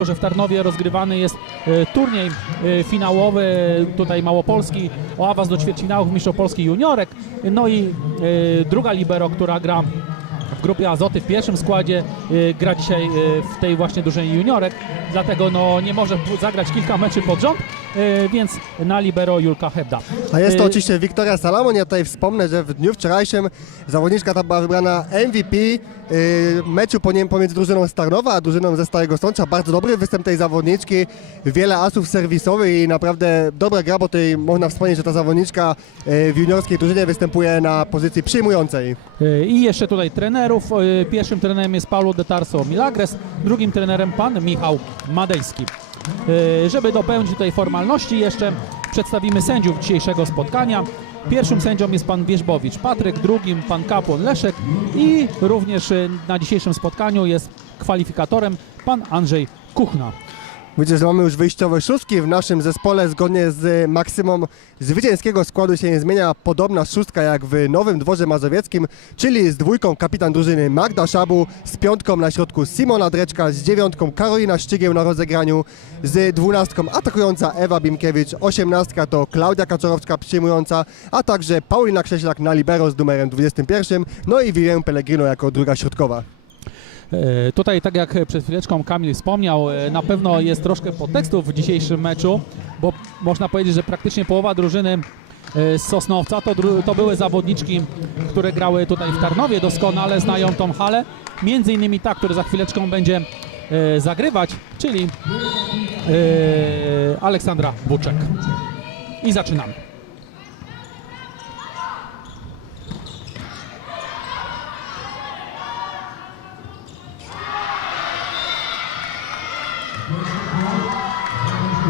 że w Tarnowie rozgrywany jest e, turniej e, finałowy, tutaj Małopolski, o awans do ćwierćfinałów Mistrzostw Polski Juniorek. No i e, druga libero, która gra w grupie Azoty w pierwszym składzie, gra dzisiaj w tej właśnie drużynie juniorek, dlatego no, nie może zagrać kilka meczy pod rząd, więc na libero Julka Hebda. A jest to E, oczywiście Wiktoria Salamon. Ja tutaj wspomnę, że w dniu wczorajszym zawodniczka ta była wybrana MVP y, meczu pomiędzy drużyną Starnowa a drużyną ze Starego Sącza. Bardzo dobry występ tej zawodniczki, wiele asów serwisowych i naprawdę dobra gra, bo tutaj można wspomnieć, że ta zawodniczka w juniorskiej drużynie występuje na pozycji przyjmującej. E, I jeszcze tutaj trenerów. E, Pierwszym trenerem jest Paulo de Tarso Milagres, drugim trenerem pan Michał Madejski. E, Żeby dopełnić tutaj formalności jeszcze przedstawimy sędziów dzisiejszego spotkania. Pierwszym sędzią jest pan Wierzbowicz Patryk, drugim pan Kapłon Leszek i również e, na dzisiejszym spotkaniu jest kwalifikatorem pan Andrzej Kuchna. Widzę, że mamy już wyjściowe szóstki w naszym zespole. Zgodnie z maksymum zwycięskiego składu się nie zmienia podobna szóstka jak w Nowym Dworze Mazowieckim, czyli z dwójką kapitan drużyny Magda Szabu, z piątką na środku Simona Dreczka, z dziewiątką Karolina Szczygieł na rozegraniu, z dwunastką atakująca Ewa Bimkiewicz, osiemnastka to Klaudia Kaczorowska przyjmująca, a także Paulina Krześlak na libero z numerem 21, no i Vivian Pellegrino jako druga środkowa. E, Tutaj, tak jak przed chwileczką Kamil wspomniał, e, na pewno jest troszkę podtekstów w dzisiejszym meczu, bo można powiedzieć, że praktycznie połowa drużyny e, z Sosnowca to, to były zawodniczki, które grały tutaj w Tarnowie, doskonale znają tą halę. Między innymi ta, która za chwileczką będzie e, zagrywać, czyli e, Aleksandra Buczek. I zaczynamy.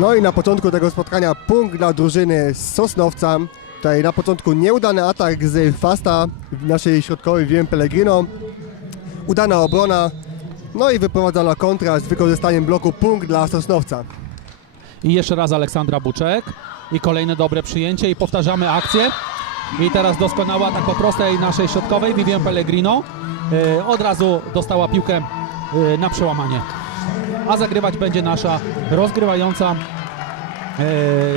No i na początku tego spotkania punkt dla drużyny z Sosnowca. Tutaj na początku nieudany atak z Fasta naszej środkowej Wiem Pellegrino. Udana obrona. No i wyprowadzana kontra z wykorzystaniem bloku punkt dla Sosnowca. I jeszcze raz Aleksandra Buczek. I kolejne dobre przyjęcie i powtarzamy akcję. I teraz doskonały atak po prostej naszej środkowej, Vivian Pellegrino. E, od razu dostała piłkę e, na przełamanie. A zagrywać będzie nasza rozgrywająca e,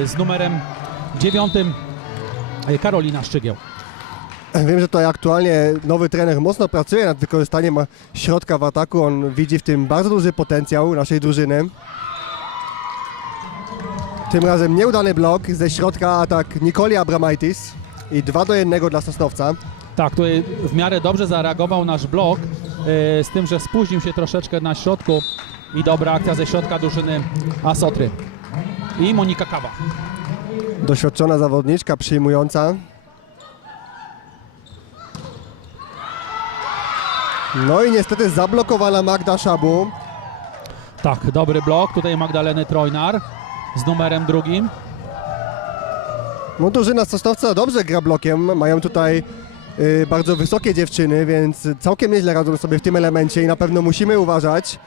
z numerem dziewiątym e, Karolina Szczygieł. Wiem, że tutaj aktualnie nowy trener mocno pracuje nad wykorzystaniem środka w ataku. On widzi w tym bardzo duży potencjał naszej drużyny. Tym razem nieudany blok ze środka atak Nikoli Abramaitis i 2 do 1 dla Sosnowca. Tak, tutaj w miarę dobrze zareagował nasz blok, e, z tym, że spóźnił się troszeczkę na środku i dobra akcja ze środka drużyny Asotry. I Monika Kawa. Doświadczona zawodniczka przyjmująca. No i niestety zablokowana Magda Szabu. Tak, dobry blok. Tutaj Magdaleny Trojnar z numerem drugim. No drużyna Sosnowca dobrze gra blokiem. Mają tutaj y, bardzo wysokie dziewczyny, więc całkiem nieźle radzą sobie w tym elemencie i na pewno musimy uważać.